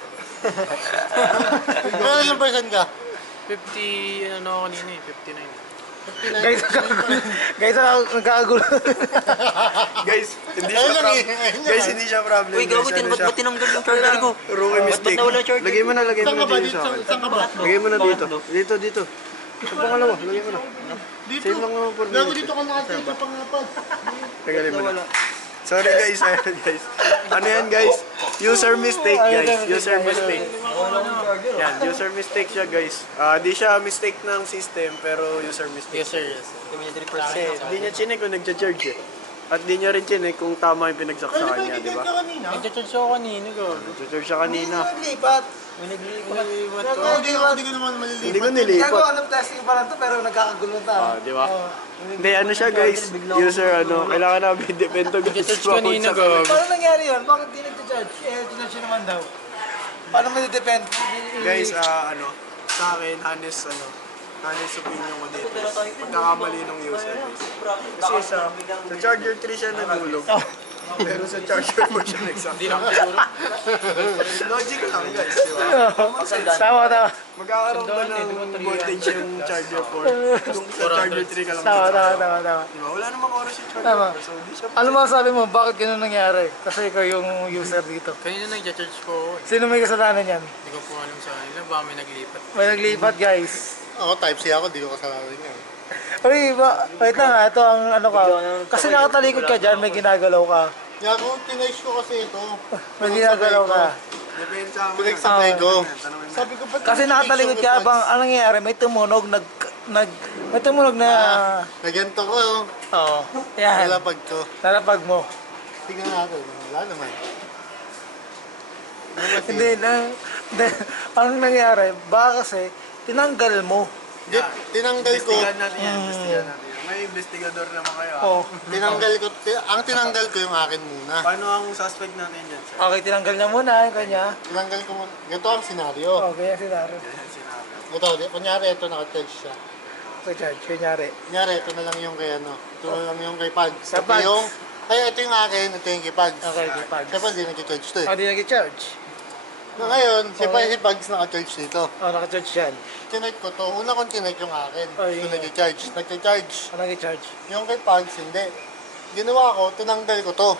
Kaya ilang percent ka? 50, ano kanina eh, 59. Guys, guys, nagkakagulo. Guys, hindi Ayun siya lang problem. eh, ayun lang Guys, eh. hindi siya problem. Uy, gago, guys. Ano ba't siya? ba tinanggal yung charger ko? Rookie mistake. Ba't nawala yung charger? Lagay mo na Saan ka dito ba? sa Dito, akin. saan ka ba? Lagay mo na dito. Pangatlo. Dito. Sa pangalawa, lagay mo na. Dito. Save lang naman for Gago minutes. dito ka naka-charge sa pangapad. Tagalin mo na. Sorry guys, ayun guys. Ano yan guys? User mistake guys. User mistake. Yan, user mistake siya guys. Di siya mistake ng system, pero user mistake. Yes sir, yes. Kasi di niya chinek kung nagcha-charge eh. At di niya rin chinek kung tama yung pinagsaksakan niya, di ba? Ka kanina? Nag-charge ako kanina, gago. Nagcha-charge siya kanina. Naglipat. May naglipat ko. Hindi ko naman malilipat. Hindi ko nilipat. Gagawa ng testing pa lang to pero nagkakagulo tayo. Di ba? Hindi, ano siya guys, user kailangan namin depend to guys. Nag-charge kanina, gago. Paano nangyari yun? Bakit di nagcha-charge? Ginarge siya naman daw. Paano mo depend? Guys, sa akin, honest opinion ko dito. Pagkakamali ng user guys. Kasi sa charger 3 siya nagulog. Pero sa charger 4 siya nagsaksak. Hindi naman siguro. Logic lang guys, di ba? Tama. Magkakaroon ba ng voltage yung charger 4 kung sa charger 3 ka lang Tama. nagsaksak? Di ba? Wala namang oras yung charger Tama. 4. So, di siya Ano masasabi mo? Bakit ganun nangyari? Kasi ikaw yung user dito. Kanina nag-charge ko ako eh. Sino may kasalanan yan? Hindi ko po alam sa kanila, baka may naglipat. May naglipat guys. Ako type C ako, di ko kasalanan niya. Uy, wait lang ha. Ito ang ano ka. Kasi nakatalikod ka dyan, may ginagalaw ka. Gago, tinice ko kasi ito. May ginagalaw ka. depende sa mga. Pinagsabay ko. Tanungin mo. Sabi ko, ba't Kasi nakatalikod ka bang anong nangyayari? May tumunog, may tumunog na... Nagyanto ko. Oo. Yan. Nalapag ko. Nalapag mo. Tingnan natin. Wala naman. Hindi na... Anong nangyari? Baka kasi, tinanggal mo. Di, tinanggal ko. Investigahan natin yan. Investigahan natin yan. May investigador naman kayo. Oh. Tinanggal ko. Ang tinanggal ko yung akin muna. Paano ang suspect natin dyan, sir? Okay, tinanggal niya muna yung kanya. Tinanggal ko muna. Ito ang senaryo. Okay, yan sinaro. Yan sinabi. Ito, kunyari ito naka-charge siya. So, charge, kunyari. Kunyari, ito na lang yung kay ano. Ito na lang yung kay Pag. Sa Pags. Yung Ay, ito yung akin, ito yung kipags. Okay, kay Pags. Siyempre, hindi nag-charge to eh. Ah, di nag-charge. Ngayon, si Pags naka-charge dito. Oh, naka-charge yan. Tinake ko to. Una kong tinake yung akin. Ay. Ito nag-charge. Nag-charge. Ah, nag-charge. Yung kay Pags, hindi. Ginawa ko, tinanggal ko to.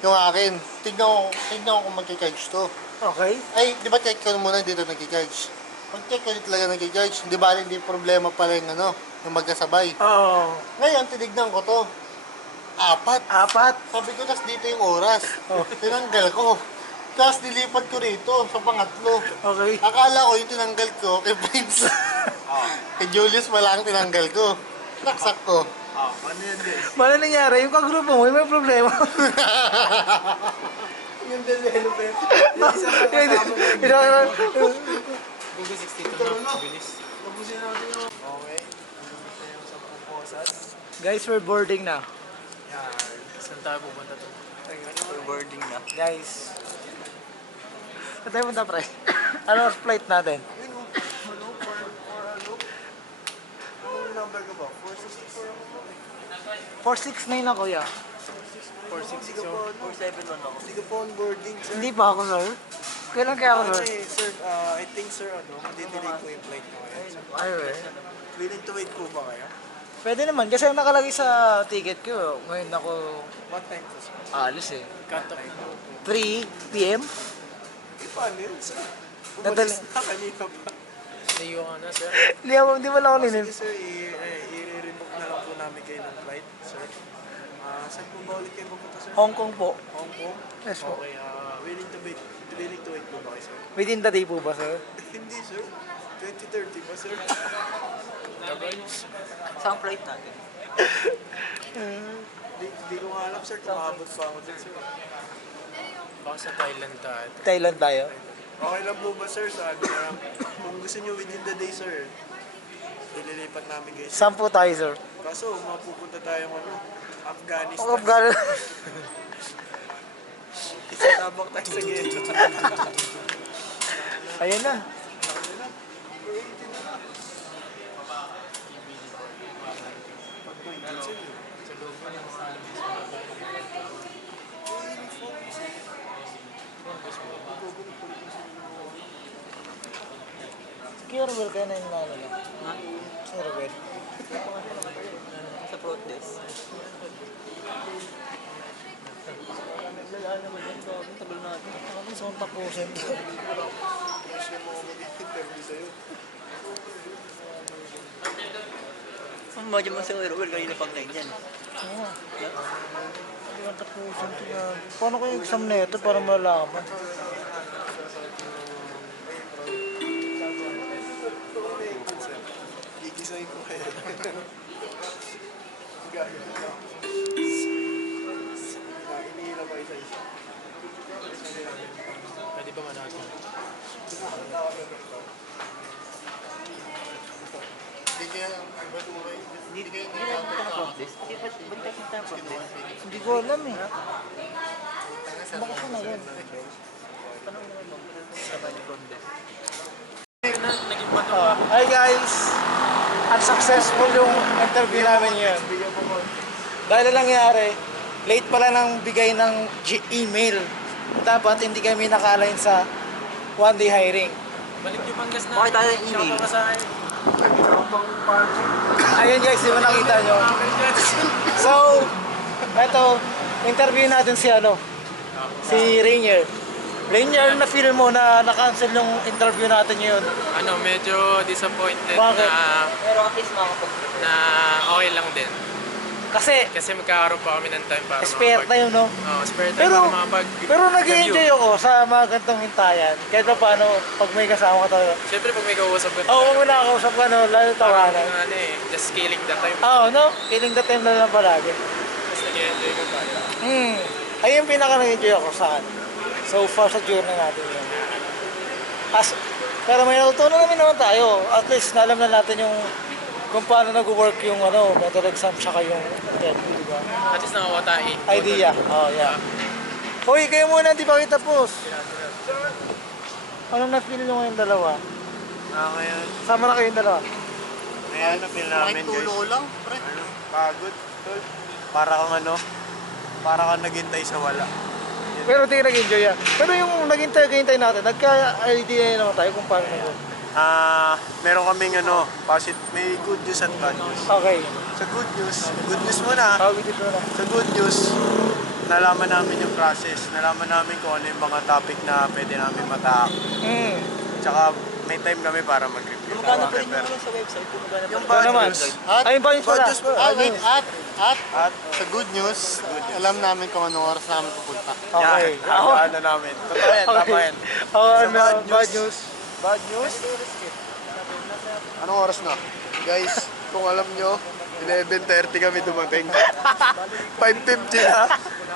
Yung akin. Tignan ko kung mag-charge to. Okay. Ay, di ba check ko muna dito nag-charge? Pag-check ko dito talaga nag-charge. Di ba, hindi problema pala yung ano, yung magkasabay. Oo. Ngayon, tinignan ko to. 4. Apat. Sabi ko, tas dito yung oras. Tinanggal ko. Tapos nilipat ko rito sa pangatlo. Okay. Akala ko yung tinanggal ko kay Prince. Kay Julius pala ang tinanggal ko. Naksak ko. Ano yan din? Ano nangyari? Yung kagrupo mo, may problema. Yung development. Yung isang Google 62 na, bilis. Tapusin natin yung... Okay. Tapusin tayo sa proposal. Guys, we're boarding na. Yan. Saan tayo pupunta to? Boarding na. Guys. Saan tayo punta, pre? Ano ang flight natin? Ano? Ano? For ano? Anong number ko ba? 464 ako ba? 469 ako, kuya. 466 ako. 471 ako. Hindi ko pa on boarding, sir. Hindi pa ako, sir. Kailan kaya ako, Ano sir? sir, I think sir, madidelay ko yung flight ko ngayon. Ay, eh. Willing to wait po ba kayo? Pwede naman, kasi ang nakalagay sa ticket ko, ngayon ako What time po, sir? alis eh. Cut off. 3 p.m. Paano yun, sir? Nadali- Umalis na kanina pa. Layo ka na, sir. Hindi mo lang ako linim. Sige, sir, i-rebook na lang po namin kayo ng flight, sir. Saan po ba ulit kayo pupunta, sir? Hong Kong po. Hong Kong? Yes po. Okay, willing to wait po ba kayo, sir? Within the day po ba, sir? Hindi, sir. 2030 ba, sir? Saan flight natin? Hindi ko nga alam, sir, kung aabot pa ako dun, sir. Baka sa Thailand tayo. Thailand tayo. Okay lang po ba, sir? Sabi na, kung gusto nyo within the day, sir, ililipat namin kayo. Saan po tayo, sir? Kaso, mapupunta tayong Afghanistan. Ako, Afghan. Isatabak tayo sa ghetto. Ayun na. Si Robert kaya na yung ano lang. Ha? Si Robert. Sa front desk. Naglalaan naman yan. Ang tagal natin. Ako sa kong tapusin. Ang madya mo sa Robert, kanina pang 9 yan. Oo. Hindi kong tapusin. Paano ko yung exam na ito para malaman? Gigisahin ko kayo. Iniila pa isa-isa. Pwede ba manatong? Hindi kaya baturay. Hindi kaya Hindi na punta ng front desk. Bakit tayo punta ng front desk? Hindi ko alam eh. Baka ko na yun. Tanong mo naman, sa tayo ng front desk. Hi guys! Unsuccessful yung interview namin yun. Dahil lang nangyari, late pala ng bigay ng email. Dapat hindi kami naka-align sa one-day hiring. Balik yung manggas na. Bakit tayo ng email? Ayun guys, di ba nakita nyo? So, eto, interview natin si si Rainier. Rainier, na-feel mo na na-cancel yung interview natin yun. Ano, medyo disappointed Bakit? Pero at least makapag... na okay lang din. Kasi, Kasi magkakaroon pa kami ng time para spare time, no? Oo, spare time Pero, para makapag pero nag-enjoy ako sa mga gantong hintayan. Kahit pa paano, pag may kasama ka talaga. Siyempre pag may kausap ka Oo, pag may nakakausap ka, no, lalo tawanan. ano eh, just killing the time. Oo, no? Killing the time na lang palagi. Tapos nag-enjoy ka pa. Ayun yung pinaka nag-enjoy ako saan. So far sa journey natin yun. Pero may natutunan naman tayo. At least alam na natin yung kung paano nag-work yung method exam saka yung interview, di ba? At least nakakuha tayo Idea. Oh, yeah. Hoy, kayo muna, di pa kita tapos. Anong na-feel nyo ngayong dalawa? Ngayon, Sama na kayong dalawa. ngayon na feel namin, Kahit guys. tulo lang, pre. Pagod, tol. Para kang para ka naghintay sa wala. Pero di nag-enjoy yan. Pero yung naghintay natin, nagka-idea naman tayo kung paano nag Meron kaming may good news at bad news. Okay. Sa good news muna. Sa good news, nalaman namin yung process. Nalaman namin kung ano yung mga topic na pwede namin mataak. Tsaka may time kami para mag-review. Gumagana pa rin yung sa website. Gumagana pa Yung rin. bad naman. news. Ayun ba yung pala? At sa good news, alam namin kung anong oras namin pupunta. Okay. Yan, namin. Totoo yan, tama yan. Sa bad news. Bad news? Anong oras na? Guys, kung alam nyo, 11:30 kami dumating. 5:50 na.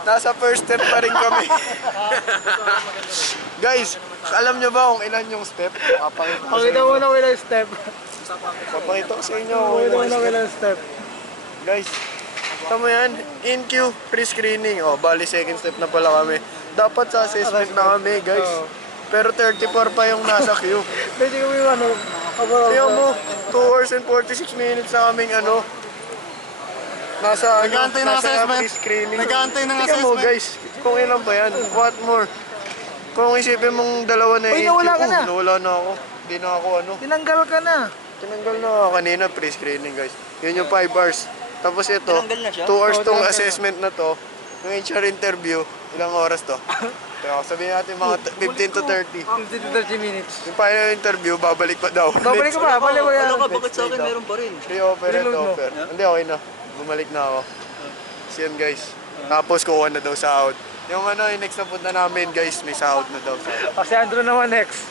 Nasa first step pa rin kami. Guys, alam nyo ba kung ilan yung step? Pakita mo na ilang step. Papakita ko sa inyo. Pakita mo na ilang step. Guys, tama yan. In-queue, pre-screening. Bali second step na pala kami. Dapat sa assessment na kami, guys. Pero 34 pa yung nasa queue. Pwede kami Tingnan mo, 2 hours and 46 minutes na kaming nasa Nag-aantay ng assessment. pre-screening. Nag-aantay ng Tingnan mo, assessment. guys, kung ilan pa yan, what more? Kung isipin mong dalawa na Uy, nawala ka na. nawala na ako. Hindi na ako Tinanggal ka na. Tinanggal na ako kanina, pre-screening, guys. Yun yung 5 hours. Tapos ito, Tinanggal na siya? 2 hours tong tinanggal na. assessment na to. Yung HR interview, ilang oras to? Kaya sabihin natin mga 15 to 30. 15 to 30 minutes. Yung final interview, babalik pa daw. Babalik ka ba? Balik mo yan. Ano ka, bakit sa akin meron pa rin? Pre-offer at Reload mo. offer. Hindi, okay na. Bumalik na ako. So yun, guys. Tapos kukuha na daw sahod. Yung yung next na punta namin, guys, may sahod na daw. Kasi Andrew naman next.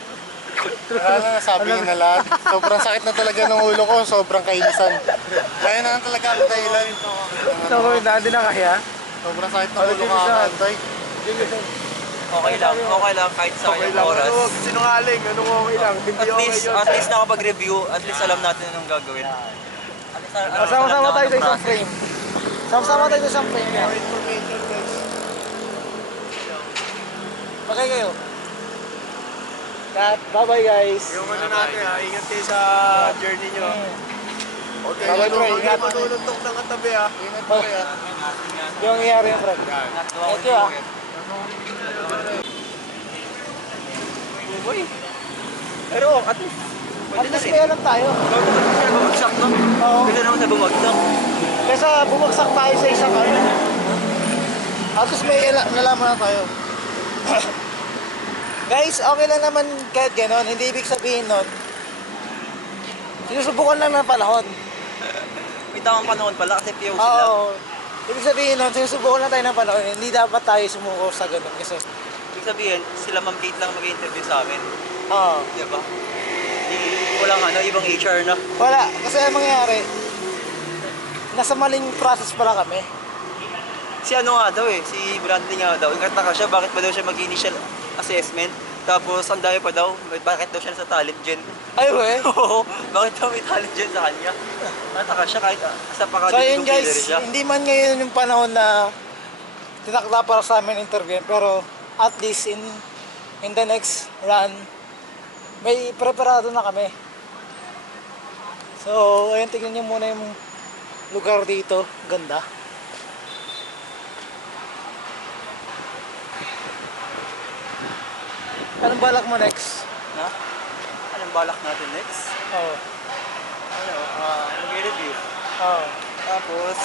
Sabi niyo na lahat. Sobrang sakit na talaga ng ulo ko. Sobrang kainisan. Kaya na lang talaga ang dahilan. Naku, hindi na kaya. Sobrang sakit ng ulo ko kakantay. Okay lang kahit sa Okay kanyang lang. oras. Ano, sinungaling. Anong okay lang? Hindi At okay least, yun. at least nakapag-review, at least alam natin anong gagawin. Sama-sama tayo sa isang frame. Sama-sama tayo sa isang frame yan. Information, guys. Bagay kayo. Bye-bye guys. Yung natin, ingat kayo sa journey nyo. Okay, Bye-bye, bro. Ingat. Manununtok ng katabi, Ingat po kaya. Yung nangyari yung friend. Thank you ah. Uy. Pero at least, At least may alam tayo. siya bumagsak no? Oo. Bigla naman sa bumagsak. Kesa bumagsak tayo sa isang ano. At least may nalaman na tayo. Guys, okay lang naman kahit gano'n. Hindi ibig sabihin nun. Sinusubukan lang ng panahon. May tamang panahon pala kasi PO sila. Oo. Ibig sabihin nun, sinusubukan lang tayo ng panahon. Hindi dapat tayo sumuko sa gano'n. Kasi, Ibig sabihin, sila Ma'am Kate lang mag-interview sa amin. oo. Di ba? Walang ibang HR na. Wala. Kasi ang mangyayari, nasa maling process pala kami. Si ano nga daw si Bradley nga daw. Ingat na siya, bakit ba daw siya mag-initial assessment? Tapos ang dami pa daw, bakit daw siya sa talent gen? Ay, we. Oo, bakit daw may talent gen sa kanya? Nataka siya kahit sa So pakadito yun guys, siya. hindi man ngayon yung panahon na tinakda para sa amin interview, pero at least in the next run, may preparado na kami. So, ayun, tignan nyo muna yung lugar dito. Ganda. Anong balak mo next? Na? Anong balak natin next? Oo. Mag-review. Oo. Tapos,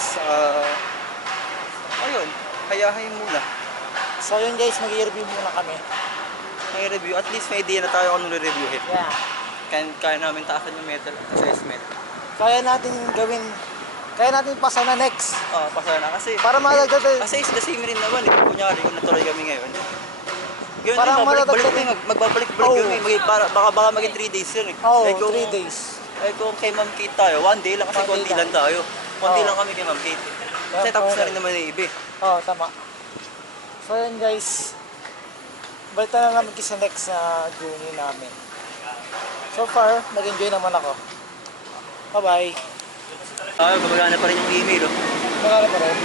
ayun, hayahin muna. So yun guys, mag-review muna kami. May review, at least may idea na tayo kung ano reviewin. Yeah. Kaya namin taasan yung metal assessment. Kaya natin gawin, kaya natin pasa na next. Pasara na kasi. Para madagdag tayo. Kasi it's the same rin naman eh. Kunyari, kung natuloy kami ngayon. Ganun Parang din, babalik-balik madadagdag kami. Magbabalik-balik Oo. kami. Baka maging 3 days yun eh. Oo, Like, kung- 3 days. Eh kung kay Ma'am Kate tayo, 1 day lang kasi 1 day konti lang lang. tayo. Konti Oo. lang kami kay Ma'am Kate. Kasi Yeah, tapos na correct. rin naman yung iba eh. Oo, tama. So yun guys, balik na namin sa next na journey namin. So far, nag-enjoy naman ako. Bye-bye. Gumagana pa rin yung email oh. Magkano pa rin?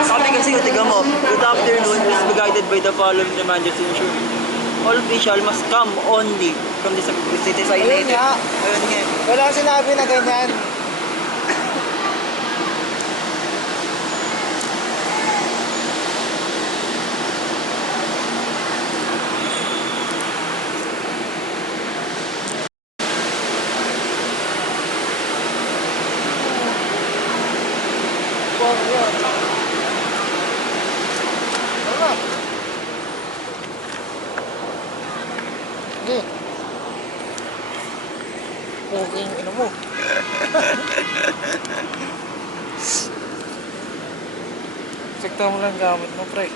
Sabi kasi, tiga mo, good afternoon, please be guided by the following reminders to ensure All official must come only from this designated. Ayun nga. Ayun nga. Wala sinabi na ganyan. Hindi. Okay yung ino mo. Sekta mo lang gamit mo, pre.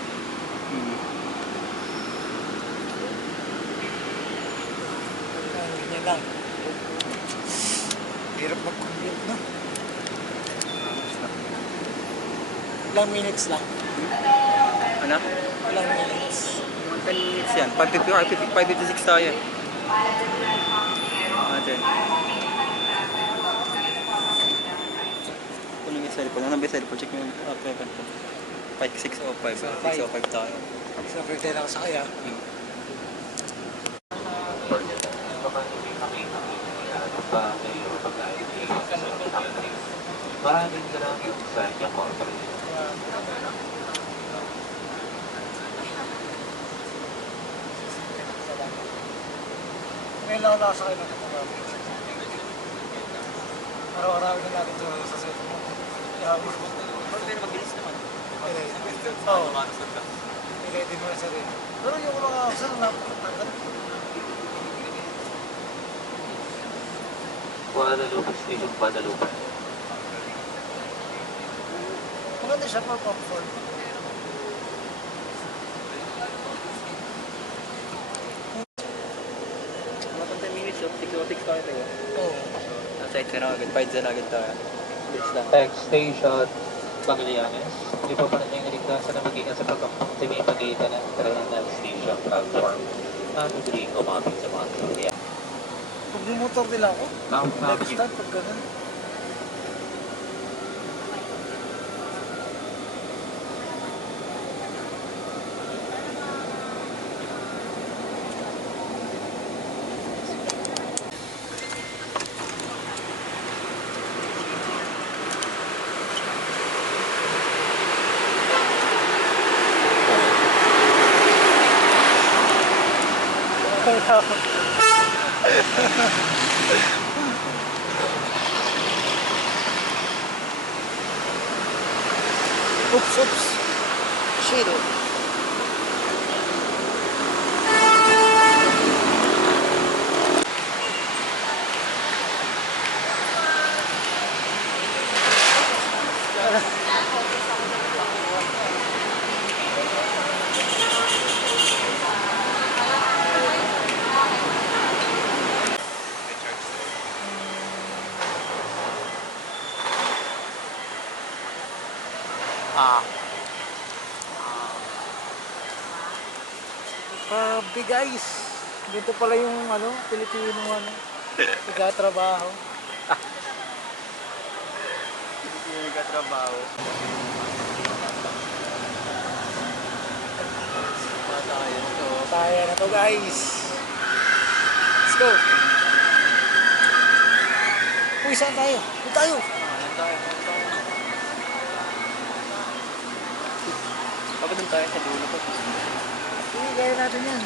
Ganyan lang. Hirap mag-commute, no? Ilang minutes lang. Ano? Ilang minutes. 10 minutes yan. 5:56 tayo. Natin. Kung yung cellphone, ano ba yung cellphone? Check mo yung weapon ko. 5605. 605 tayo. Sa birthday lang sa kaya. Maraming salamat sa inyong cooperation. Ngayon lang ako nakasakay ng kapag. Araw-arawin na natin sa set mo. Pero mabilis naman. Oo. Ilay mo na sa rin. Pero yung mga kasal, napakatagal. Guadalupe Station, Guadalupe. Maganda siya for comfort. Mga 10 minutes, 606 tayo tayo. Oo. Nasa ito na agad, 5 na agad tayo. Bilis lang. Next station, Magallanes. Hindi pa pa natin iligtasan na mag-ingat sa pagkakamit magitan ng Terminal Station Platform. Matutuloy kumapit sa mga sasakyan. Pag bumotor nila ako, Mount next Avenue. time pag ganun. Oops. Shit. Grabe guys. Dito pala yung Pilipino nagtatrabaho. Hindi yung nagkatrabaho. Tayo na to guys. Let's go. Uy, saan tayo? Uy, tayo. Kapag doon tayo sa dulo ko. Sige, gaya natin yan.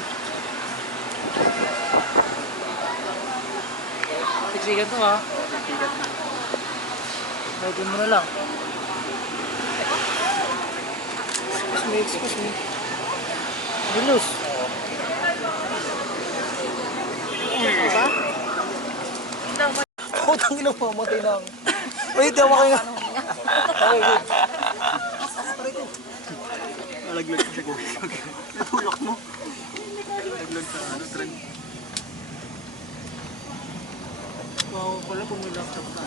Siksikan to ha. Lagyan mo na lang. Excuse me. Bilus. Diba? Putang ina mo, matay na ako. Wait, tama kayo nga. Okay, good. Nalaglag ko sa gusog. Natulak mo. Nalaglag sa trend. Wow, pala kung may laptop ka.